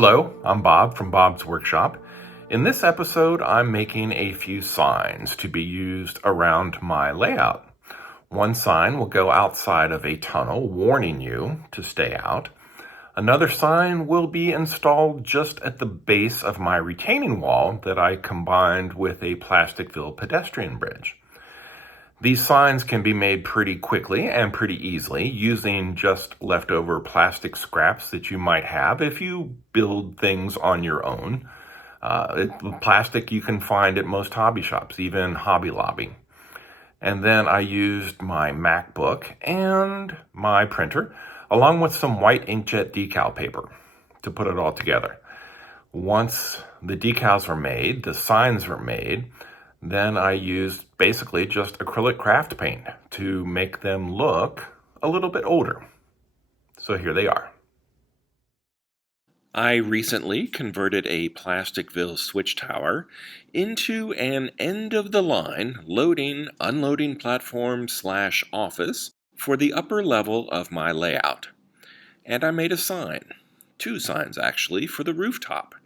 Hello, I'm Bob from Bob's Workshop. In this episode, I'm making a few signs to be used around my layout. One sign will go outside of a tunnel, warning you to stay out. Another sign will be installed just at the base of my retaining wall that I combined with a plastic-filled pedestrian bridge. These signs can be made pretty quickly and pretty easily using just leftover plastic scraps that you might have if you build things on your own. Plastic you can find at most hobby shops, even Hobby Lobby. And then I used my MacBook and my printer, along with some white inkjet decal paper to put it all together. Once the decals were made, the signs were made, then I used basically just acrylic craft paint to make them look a little bit older. So here they are. I recently converted a Plasticville switch tower into an end-of-the-line loading-unloading platform/office for the upper level of my layout. And I made a sign, 2 signs actually, for the rooftop.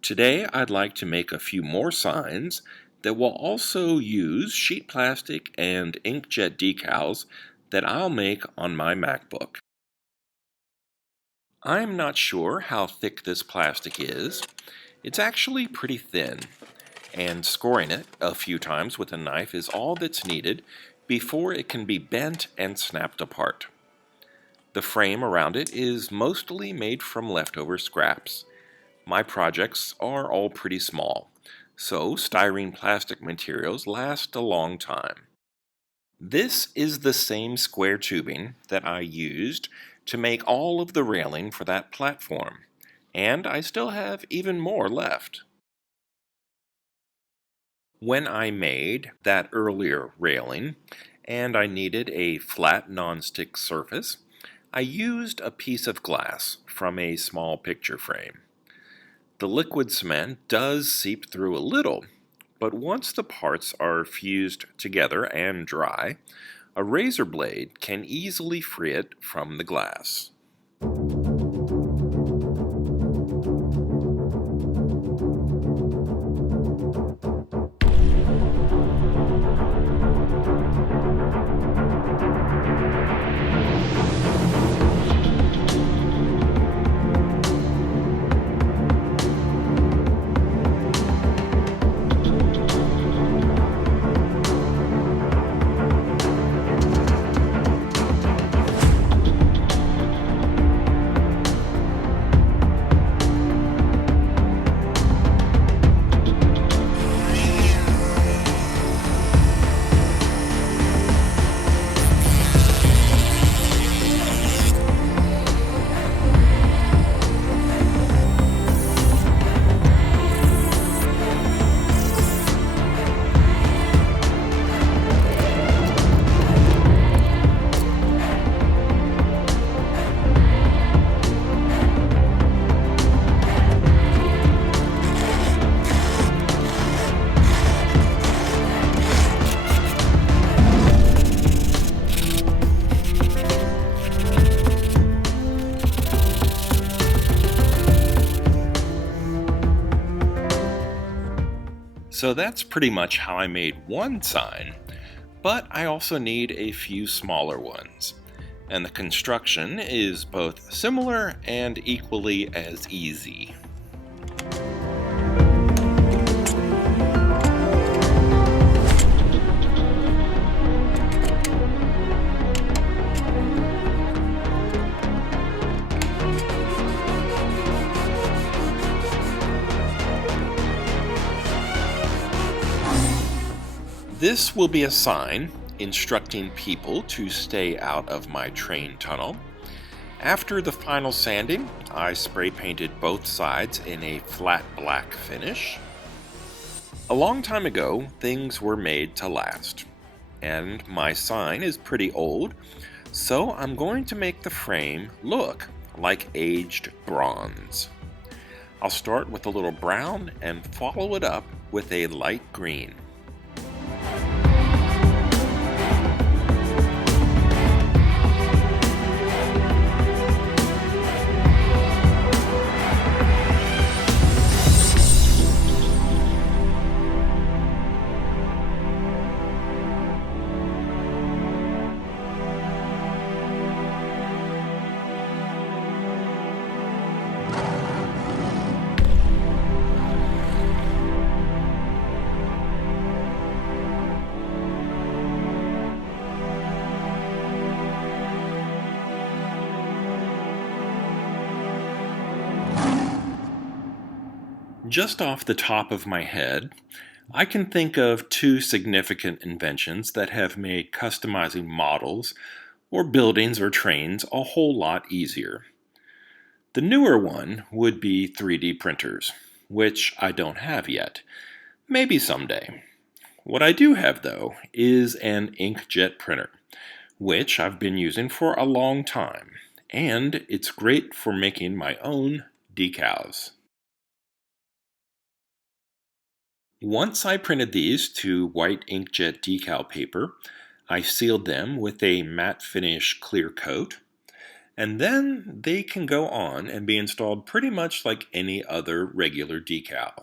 Today I'd like to make a few more signs that will also use sheet plastic and inkjet decals that I'll make on my MacBook. I'm not sure how thick this plastic is. It's actually pretty thin, and scoring it a few times with a knife is all that's needed before it can be bent and snapped apart. The frame around it is mostly made from leftover scraps. My projects are all pretty small, so styrene plastic materials last a long time. This is the same square tubing that I used to make all of the railing for that platform, and I still have even more left. When I made that earlier railing, and I needed a flat nonstick surface, I used a piece of glass from a small picture frame. The liquid cement does seep through a little, but once the parts are fused together and dry, a razor blade can easily free it from the glass. So that's pretty much how I made one sign, but I also need a few smaller ones, and the construction is both similar and equally as easy. This will be a sign instructing people to stay out of my train tunnel. After the final sanding, I spray painted both sides in a flat black finish. A long time ago, things were made to last, and my sign is pretty old, so I'm going to make the frame look like aged bronze. I'll start with a little brown and follow it up with a light green. Just off the top of my head, I can think of two significant inventions that have made customizing models or buildings or trains a whole lot easier. The newer one would be 3D printers, which I don't have yet. Maybe someday. What I do have, though, is an inkjet printer, which I've been using for a long time, and it's great for making my own decals. Once I printed these to white inkjet decal paper, I sealed them with a matte finish clear coat, and then they can go on and be installed pretty much like any other regular decal.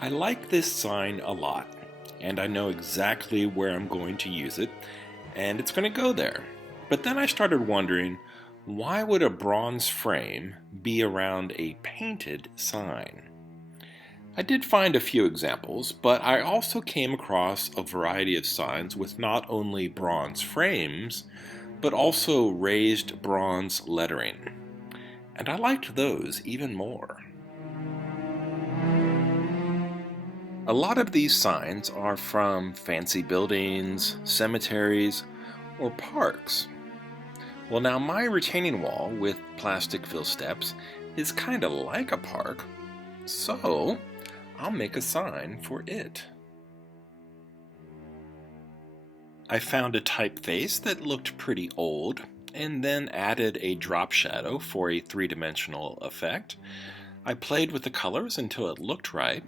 I like this sign a lot, and I know exactly where I'm going to use it, and it's going to go there. But then I started wondering, why would a bronze frame be around a painted sign? I did find a few examples, but I also came across a variety of signs with not only bronze frames, but also raised bronze lettering. And I liked those even more. A lot of these signs are from fancy buildings, cemeteries, or parks. Well, now my retaining wall with plastic fill steps is kind of like a park, so I'll make a sign for it. I found a typeface that looked pretty old, and then added a drop shadow for a three-dimensional effect. I played with the colors until it looked right,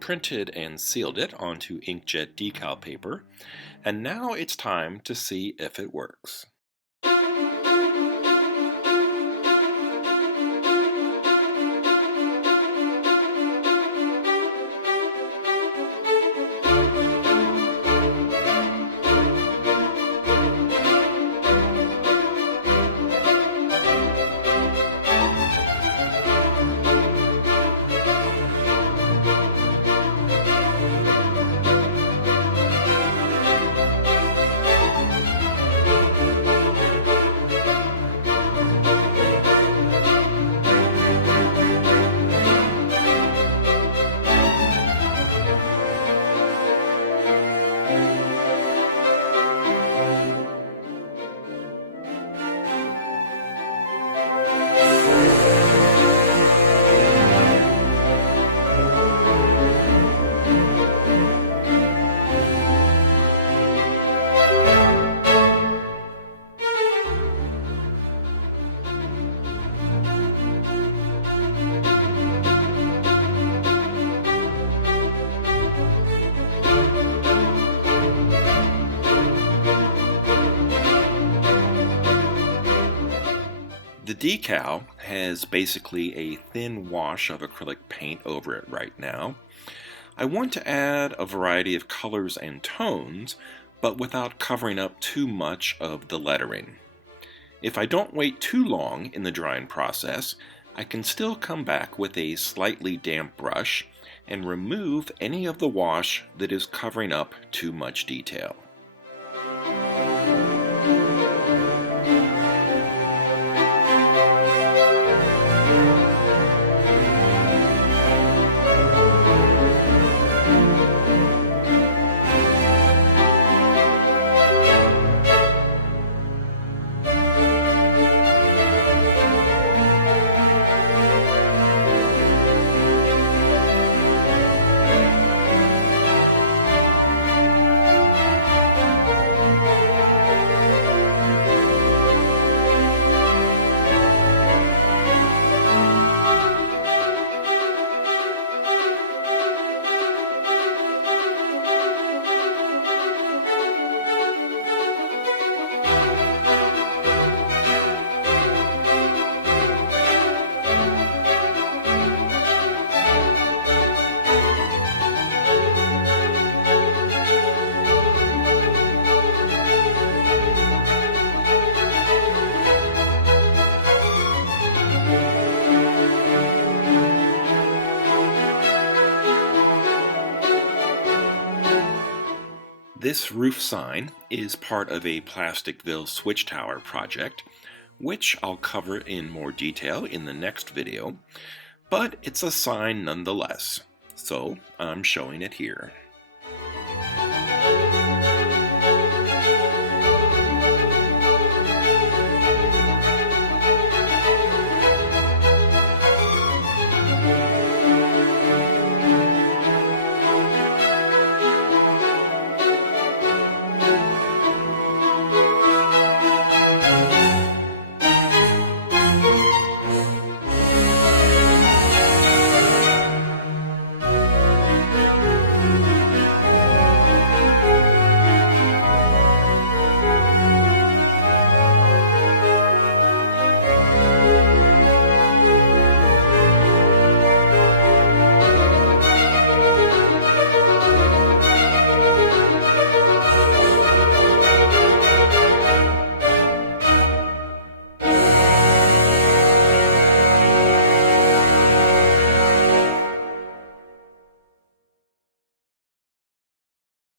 printed and sealed it onto inkjet decal paper, and now it's time to see if it works. The decal has basically a thin wash of acrylic paint over it right now. I want to add a variety of colors and tones, but without covering up too much of the lettering. If I don't wait too long in the drying process, I can still come back with a slightly damp brush and remove any of the wash that is covering up too much detail. This roof sign is part of a Plasticville switch tower project, which I'll cover in more detail in the next video, but it's a sign nonetheless, so I'm showing it here.